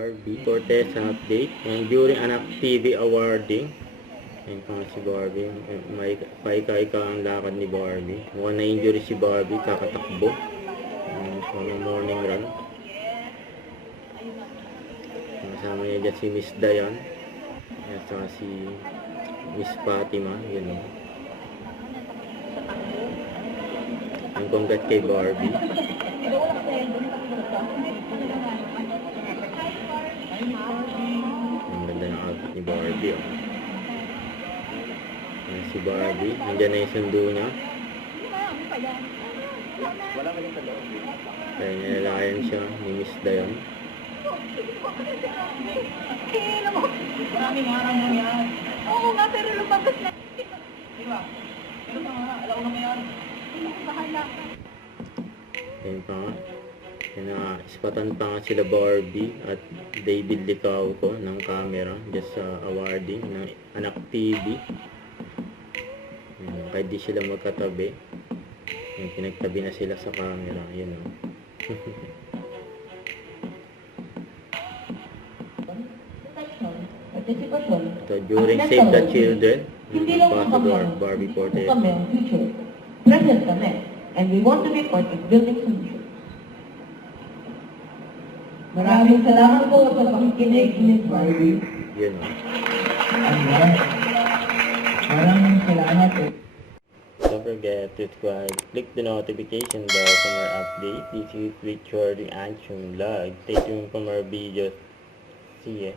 Barbie Cortez update. And during anak TV awarding, ayun pa nga si Barbie. May paika-ika ang lakad ni Barbie. Mukhang na-injury si Barbie, kakatakbo. Morning run. Kasama niya dyan si Miss Dayan. At saka si Miss Fatima. Yun o. Ang congrats kay Barbie. Ang ganda ng outfit ni Barbie. Oh. Ayan si Barbie. Nandiyan na yung sundo niya. Kaya nilalayan siya ni Miss Dayan. Maraming harang mo yan. Oo nga, pero lumabas na. Diba? Ano pa nga? Alaw na mo yan. Bahala. Ayun pa nga. Ispatan pa nga sila Barbie at David Licauco ng camera just sa awarding ng Anak TV. Kahit di sila magkatabi. Pinagtabi na sila sa camera. Yun o. So, during Save the Children, Ambassador Barbie Cortez. Kami ang future. Present kami. And we want to be part of building solutions. Maraming salamat po sa pakikinig, Miss Barbie. Yun o. Maraming salamat po. Don't forget to subscribe, click the notification bell for more updates. This is Richard Anchum Vlog. Stay tuned for more videos. See ya.